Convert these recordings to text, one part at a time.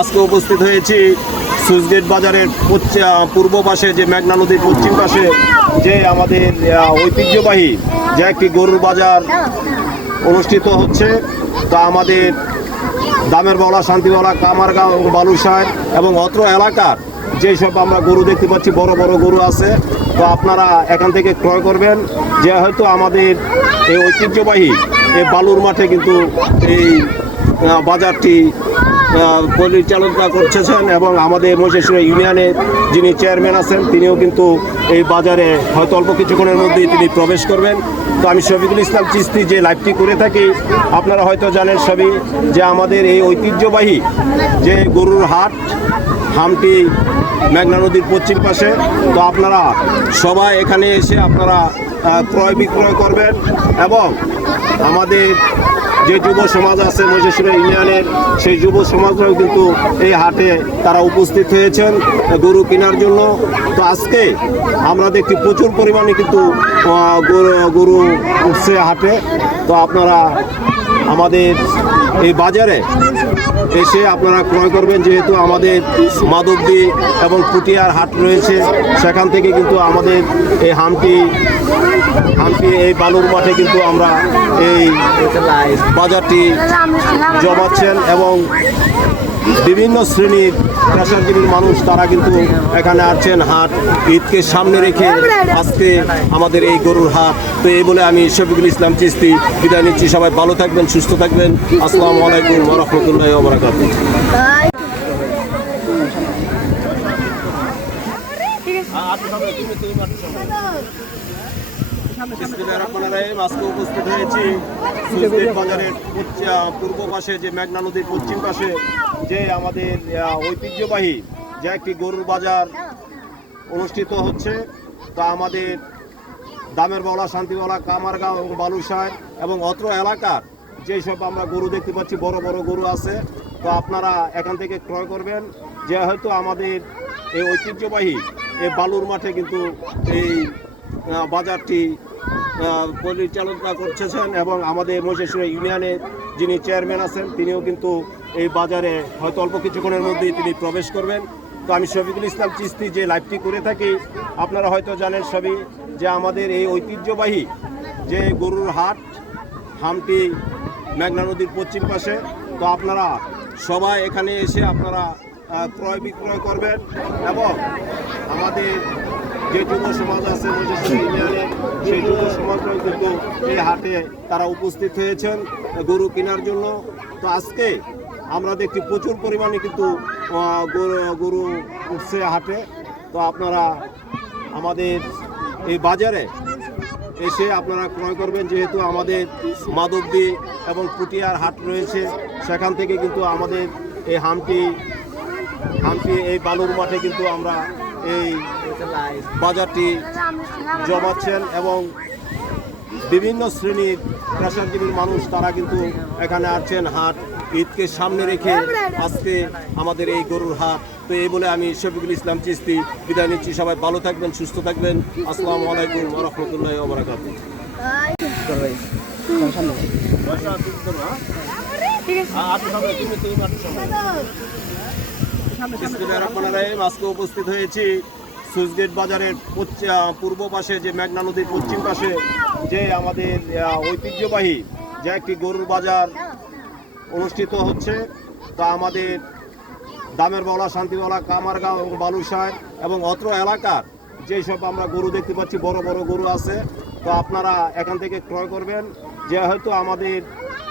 আজকে উপস্থিত হয়েছি সুইচগেট বাজারের পূর্ব পাশে যে মেঘনা নদীর পশ্চিম পাশে যে আমাদের ঐতিহ্যবাহী যে একটি গরুর বাজার অনুষ্ঠিত হচ্ছে। তা আমাদের দামের বলা, শান্তিবলা, কামারগাঁও, বালুরশাহ এবং অত্র এলাকার যেসব আমরা গরু দেখতে পাচ্ছি, বড় বড় গরু আছে, তো আপনারা এখান থেকে ক্রয় করবেন। যে হয়তো আমাদের এই ঐতিহ্যবাহী এই বালুর মাঠে কিন্তু এই বাজারটি পরিচালনা করছেন এবং আমাদের মহেশপুর ইউনিয়নের যিনি চেয়ারম্যান আছেন তিনিও কিন্তু এই বাজারে হয়তো অল্প কিছুক্ষণের মধ্যেই তিনি প্রবেশ করবেন। তো আমি শফিকুল ইসলাম চিস্তি যে লাইভটি করে থাকি, আপনারা হয়তো জানেন সবই যে আমাদের এই ঐতিহ্যবাহী যে গরুর হাট হামটি মেঘনা নদীর পশ্চিম পাশে, তো আপনারা সবাই এখানে এসে আপনারা ক্রয় বিক্রয় করবেন এবং আমাদের যে যুব সমাজ আছে মহেশপুর ইউনিয়নের সেই যুব সমাজরাও কিন্তু এই হাটে তারা উপস্থিত হয়েছেন গরু কেনার জন্য। তো আজকে আমরা দেখছি প্রচুর পরিমাণে কিন্তু গরু উঠছে হাটে। তো আপনারা আমাদের এই বাজারে এসে আপনারা ক্রয় করবেন, যেহেতু আমাদের মাধবদী এবং পুটিয়ার হাট রয়েছে, সেখান থেকে কিন্তু আমাদের এই হামটি এই বালুর মাঠে কিন্তু আমরা এই বাজারটি জমাচ্ছেন এবং বিভিন্ন শ্রেণীর পেশাজীবী মানুষ তারা কিন্তু এখানে আসছেন হাট ঈদকে সামনে রেখে আজকে আমাদের এই গরুর হাট। তো এই বলে আমি শফিকুল ইসলাম চিস্তি বিদায় নিচ্ছি। সবাই ভালো থাকবেন, সুস্থ থাকবেন। আসসালামু আলাইকুম ওয়া রাহমাতুল্লাহি ওয়া বারাকাতুহু। আজকে উপস্থিত হয়েছি সুইচগেট বাজারের পূর্ব পাশে যে মেঘনা নদীর পশ্চিম পাশে যে আমাদের ঐতিহ্যবাহী যে একটি গরুর বাজার অনুষ্ঠিত হচ্ছে। তা আমাদের দামের বলা, শান্তিবলা, কামারগাঁও এবং বালুরশাহ এবং অত্র এলাকার যেসব আমরা গরু দেখতে পাচ্ছি, বড় বড় গরু আছে, তো আপনারা এখান থেকে ক্রয় করবেন। যে হয়তো আমাদের এই ঐতিহ্যবাহী এই বালুর মাঠে কিন্তু এই বাজারটি পরিচালনা করছেন এবং আমাদের মহেশপুর ইউনিয়নের যিনি চেয়ারম্যান আছেন তিনিও কিন্তু এই বাজারে হয়তো অল্প কিছুক্ষণের মধ্যেই তিনি প্রবেশ করবেন। তো আমি শফিকুল ইসলাম চিস্তি যে লাইভটি করে থাকি, আপনারা হয়তো জানেন সবই যে আমাদের এই ঐতিহ্যবাহী যে গরুর হাট হামটি মেঘনা নদীর পশ্চিম পাশে, তো আপনারা সবাই এখানে এসে আপনারা ক্রয় বিক্রয় করবেন এবং আমাদের যে যুব সমাজ আছে মহেশপুর ইউনিয়নের সেই যুব সমাজরাও কিন্তু এই হাটে তারা উপস্থিত হয়েছেন গরু কেনার জন্য। তো আজকে আমরা দেখছি প্রচুর পরিমাণে কিন্তু গরু উঠছে হাটে। তো আপনারা আমাদের এই বাজারে এসে আপনারা ক্রয় করবেন, যেহেতু আমাদের মাধবদী এবং পুটিয়ার হাট রয়েছে, সেখান থেকে কিন্তু আমাদের এই হামটি এই বালুর মাঠে কিন্তু আমরা এই বাজারটি জমাচ্ছেন এবং বিভিন্ন শ্রেণীর পেশাজীবী মানুষ তারা কিন্তু এখানে আসছেন হাট ঈদকে সামনে রেখে আজকে আমাদের এই গরুর হাট। তো এই বলে আমি শফিকুল ইসলাম চিস্তি বিদায় নিচ্ছি। সবাই ভালো থাকবেন, সুস্থ থাকবেন। আসসালামু আলাইকুম ওয়া রাহমাতুল্লাহি ওয়া বারাকাতুহু। আজকে উপস্থিত হয়েছি সুইচগেট বাজারের পূর্ব পাশে যে মেঘনা নদীর পশ্চিম পাশে যে আমাদের ঐতিহ্যবাহী যে একটি গরুর বাজার অনুষ্ঠিত হচ্ছে। তা আমাদের দামের বলা, শান্তিবলা, কামারগাঁও এবং বালুরশাহ এবং অত্র এলাকার যেসব আমরা গরু দেখতে পাচ্ছি, বড় বড় গরু আছে, তো আপনারা এখান থেকে ক্রয় করবেন। যে হয়তো আমাদের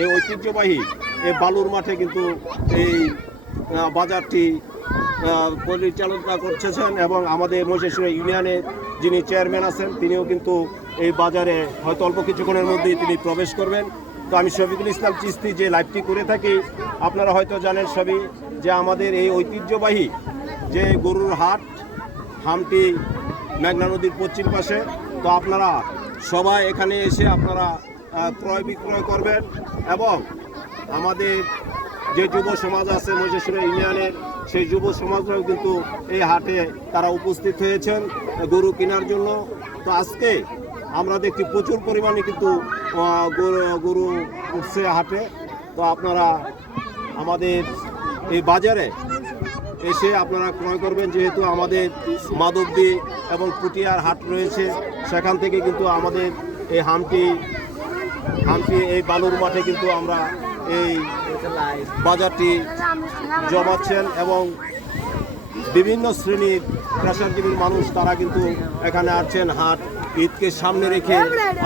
এই ঐতিহ্যবাহী এই বালুর মাঠে কিন্তু এই বাজারটি পরিচালনা করছেন এবং আমাদের মহেশপুর ইউনিয়নের যিনি চেয়ারম্যান আছেন তিনিও কিন্তু এই বাজারে হয়তো অল্প কিছুক্ষণের মধ্যেই তিনি প্রবেশ করবেন। তো আমি শফিকুল ইসলাম চিস্তি যে লাইভটি করে থাকি, আপনারা হয়তো জানেন সবই যে আমাদের এই ঐতিহ্যবাহী যে গরুর হাট হামটি মেঘনা নদীর পশ্চিম পাশে, তো আপনারা সবাই এখানে এসে আপনারা ক্রয় বিক্রয় করবেন এবং আমাদের যে যুব সমাজ আছে মহেশপুর ইউনিয়নের সেই যুব সমাজরাও কিন্তু এই হাটে তারা উপস্থিত হয়েছেন গরু কেনার জন্য। তো আজকে আমরা দেখছি প্রচুর পরিমাণে কিন্তু গরু উঠছে হাটে। তো আপনারা আমাদের এই বাজারে এসে আপনারা ক্রয় করবেন, যেহেতু আমাদের মাধবদী এবং পুটিয়ার হাট রয়েছে, সেখান থেকে কিন্তু আমাদের এই হামটি এই বালুর মাঠে কিন্তু আমরা এই বাজারটি জমাচ্ছেন এবং বিভিন্ন শ্রেণীর পেশাজীবীর মানুষ তারা কিন্তু এখানে আসছেন হাট ঈদকে সামনে রেখে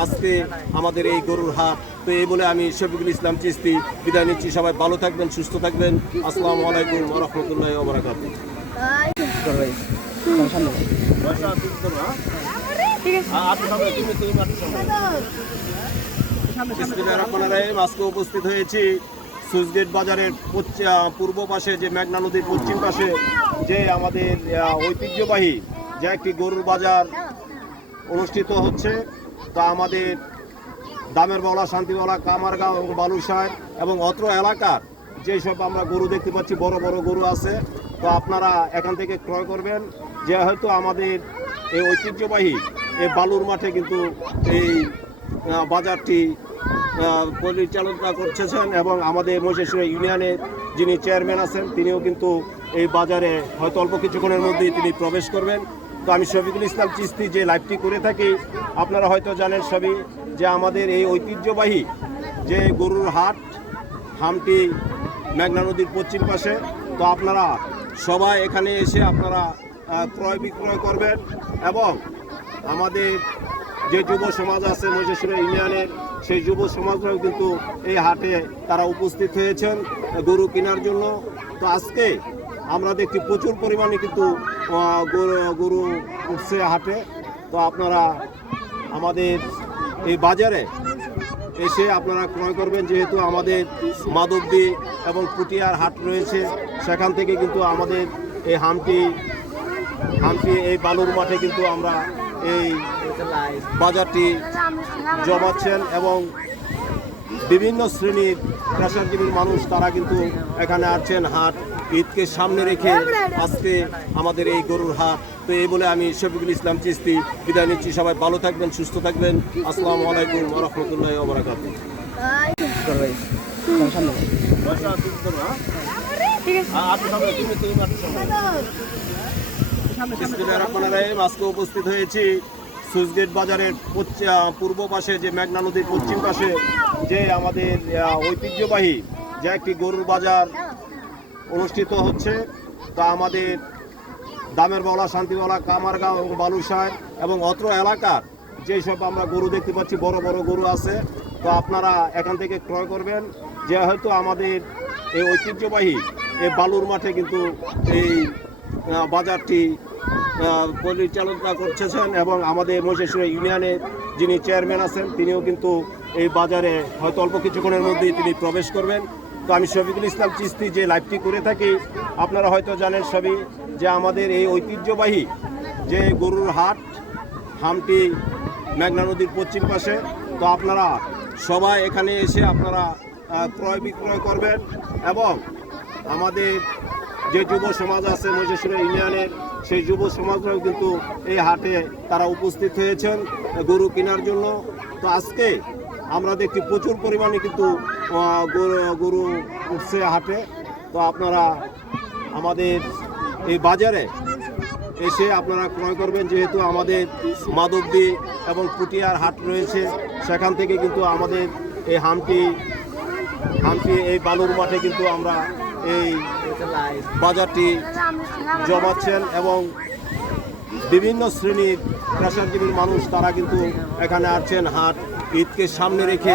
আজকে আমাদের এই গরুর হাট। তো এই বলে আমি শফিকুল ইসলাম চিস্তি বিদায় নিচ্ছি। সবাই ভালো থাকবেন, সুস্থ থাকবেন। আসসালামু আলাইকুম ওয়া রাহমাতুল্লাহি ওয়া বারাকাতুহু। আজকে উপস্থিত হয়েছি সুইচগেট বাজারের পূর্ব পাশে যে মেঘনা নদীর পশ্চিম পাশে যে আমাদের ঐতিহ্যবাহী যে একটি গরুর বাজার অনুষ্ঠিত হচ্ছে। তা আমাদের দামের বলা, শান্তিবলা, কামারগাঁও এবং বালুরশাহ এবং অত্র এলাকার যেসব আমরা গরু দেখতে পাচ্ছি, বড় বড় গরু আছে। তো আপনারা এখান থেকে ক্রয় করবেন, যে হয়তো আমাদের এই ঐতিহ্যবাহী এই বালুর মাঠে কিন্তু এই বাজারটি পরিচালনা করছেন এবং আমাদের মহেশপুর ইউনিয়নের যিনি চেয়ারম্যান আছেন তিনিও কিন্তু এই বাজারে হয়তো অল্প কিছুক্ষণের মধ্যেই তিনি প্রবেশ করবেন। তো আমি শফিকুল ইসলাম চিস্তি যে লাইভটি করে থাকি, আপনারা হয়তো জানেন সবই যে আমাদের এই ঐতিহ্যবাহী যে গরুর হামটি মেঘনা নদীর পশ্চিম পাশে। তো আপনারা সবাই এখানে এসে আপনারা ক্রয় বিক্রয় করবেন এবং আমাদের যে যুব সমাজ আছে মহেশপুর ইউনিয়নের, সেই যুব সমাজরাও কিন্তু এই হাটে তারা উপস্থিত হয়েছেন গরু কেনার জন্য। তো আজকে আমরা দেখছি প্রচুর পরিমাণে কিন্তু গরু উঠছে হাটে। তো আপনারা আমাদের এই বাজারে এসে আপনারা ক্রয় করবেন, যেহেতু আমাদের মাধবদী এবং পুটিয়ার হাট রয়েছে, সেখান থেকে কিন্তু আমাদের এই হামটি এই বালুর মাঠে কিন্তু আমরা এই বাজারটি জমাচ্ছেন এবং বিভিন্ন শ্রেণীর পেশাজীবীর মানুষ তারা কিন্তু এখানে আসছেন হাট ঈদকে সামনে রেখে আজকে আমাদের এই গরুর হাট। তো এই বলে আমি শফিকুল ইসলাম চিস্তি বিদায় নিচ্ছি। সবাই ভালো থাকবেন, সুস্থ থাকবেন। আসসালামু আলাইকুম ওয়া রাহমাতুল্লাহি ওয়া বারাকাতুহু। আজকে উপস্থিত হয়েছি সুইচগেট বাজারের পূর্ব পাশে যে মেঘনা নদীর পশ্চিম পাশে যে আমাদের ঐতিহ্যবাহী যে একটি গরুর বাজার অনুষ্ঠিত হচ্ছে। তা আমাদের দামের বলা, শান্তিবলা, কামারগাঁও এবং বালুরশাহ এবং অত্র এলাকার যেসব আমরা গরু দেখতে পাচ্ছি, বড় বড় গরু আছে। তো আপনারা এখান থেকে ক্রয় করবেন, যে হয়তো আমাদের এই ঐতিহ্যবাহী এই বালুর মাঠে কিন্তু এই বাজারটি পরিচালনা করছেন এবং আমাদের মহেশপুর ইউনিয়নের যিনি চেয়ারম্যান আছেন তিনিও কিন্তু এই বাজারে হয়তো অল্প কিছুক্ষণের মধ্যেই তিনি প্রবেশ করবেন। তো আমি শফিকুল ইসলাম চিস্তি যে লাইভটি করে থাকি, আপনারা হয়তো জানেন সবই যে আমাদের এই ঐতিহ্যবাহী যে গরুর হামটি মেঘনা নদীর পশ্চিম পাশে। তো আপনারা সবাই এখানে এসে আপনারা ক্রয় বিক্রয় করবেন এবং আমাদের যে যুব সমাজ আছে মহেশপুর ইউনিয়নের, সেই যুব সমাজরাও কিন্তু এই হাটে তারা উপস্থিত হয়েছেন গরু কেনার জন্য। তো আজকে আমরা দেখছি প্রচুর পরিমাণে কিন্তু গরু উঠছে হাটে। তো আপনারা আমাদের এই বাজারে এসে আপনারা ক্রয় করবেন, যেহেতু আমাদের মাধবদী এবং পুটিয়ার হাট রয়েছে, সেখান থেকে কিন্তু আমাদের এই হামটি এই বালুর মাঠে কিন্তু আমরা এই বাজারটি জমাচ্ছেন এবং বিভিন্ন শ্রেণীর পেশাজীবীর মানুষ তারা কিন্তু এখানে আসছেন হাট ঈদকে সামনে রেখে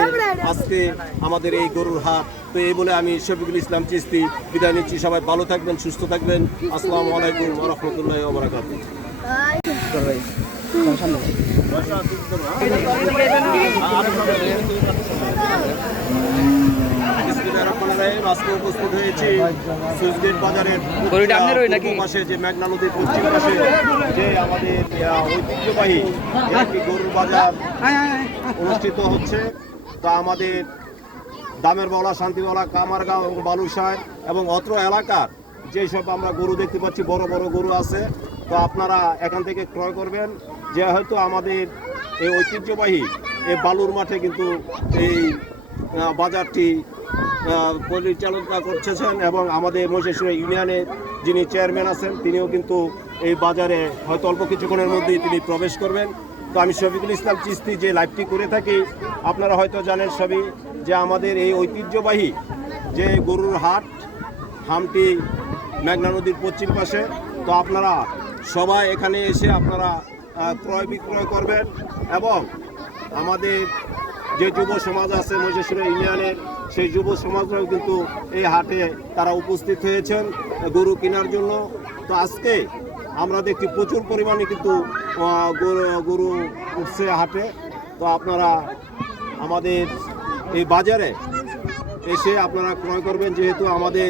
আজকে আমাদের এই গরুর হাট। তো এই বলে আমি শফিকুল ইসলাম চিস্তি বিদায় নিচ্ছি। সবাই ভালো থাকবেন, সুস্থ থাকবেন। আসসালামু আলাইকুম ওয়া রাহমাতুল্লাহি ওয়া বারাকাতুহু। আজকে উপস্থিত হয়েছি সুইচগেট বাজারের পূর্ব পাশে যে মেঘনা নদীর পশ্চিম পাশে যে আমাদের ঐতিহ্যবাহী একটি গরুর বাজার অনুষ্ঠিত হচ্ছে। তা আমাদের দামের বলা, শান্তিবলা, কামারগাঁও এবং বালুরশাহ এবং অত্র এলাকার যেসব আমরা গরু দেখতে পাচ্ছি, বড় বড় গরু আছে। তো আপনারা এখান থেকে ক্রয় করবেন, যে হয়তো আমাদের এই ঐতিহ্যবাহী এই বালুর মাঠে কিন্তু এই বাজারটি পরিচালনা করছেন এবং আমাদের মহিষাসুরা ইউনিয়নের যিনি চেয়ারম্যান আছেন তিনিও কিন্তু এই বাজারে হয়তো অল্প কিছুক্ষণের মধ্যেই তিনি প্রবেশ করবেন। তো আমি শফিকুল ইসলাম চিস্তি যে লাইভটি করে থাকি, আপনারা হয়তো জানেন সবই যে আমাদের এই ঐতিহ্যবাহী যে গরুর হাট হামটি মেঘনা নদীর পশ্চিম পাশে। তো আপনারা সবাই এখানে এসে আপনারা ক্রয় বিক্রয় করবেন এবং আমাদের যে যুব সমাজ আছে মহিষাসুরা ইউনিয়নের সেই যুব সমাজরাও কিন্তু এই হাটে তারা উপস্থিত হয়েছেন গরু কেনার জন্য। তো আজকে আমরা দেখছি প্রচুর পরিমাণে কিন্তু গরু উঠছে হাটে। তো আপনারা আমাদের এই বাজারে এসে আপনারা ক্রয় করবেন, যেহেতু আমাদের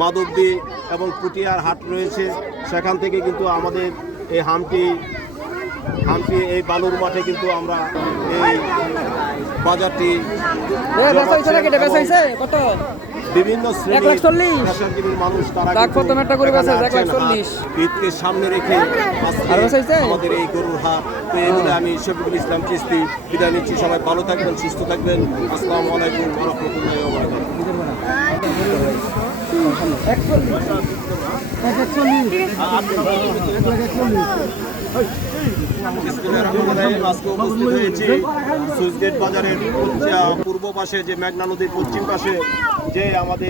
মাধবদী এবং পুটিয়ার হাট রয়েছে, সেখান থেকে কিন্তু আমাদের এই হামটি এই বালুর মাঠে কিন্তু আমরা এই বাজারটি বিভিন্ন শ্রেণীর পেশাজীবী মানুষ তারা ঈদকে সামনে রেখে আমাদের এই গরুর হাট। তো এই বলে আমি শফিকুল ইসলাম চিস্তি বিদায় নিচ্ছি। সবাই ভালো থাকবেন, সুস্থ থাকবেন। আসসালামু আলাইকুম ওয়া রাহমাতুল্লাহি ওয়া বারাকাতুহু। উপস্থিত হয়েছি সুইচ গেট বাজারের পূর্ব পাশে যে মেঘনা নদীর পশ্চিম পাশে যে আমাদের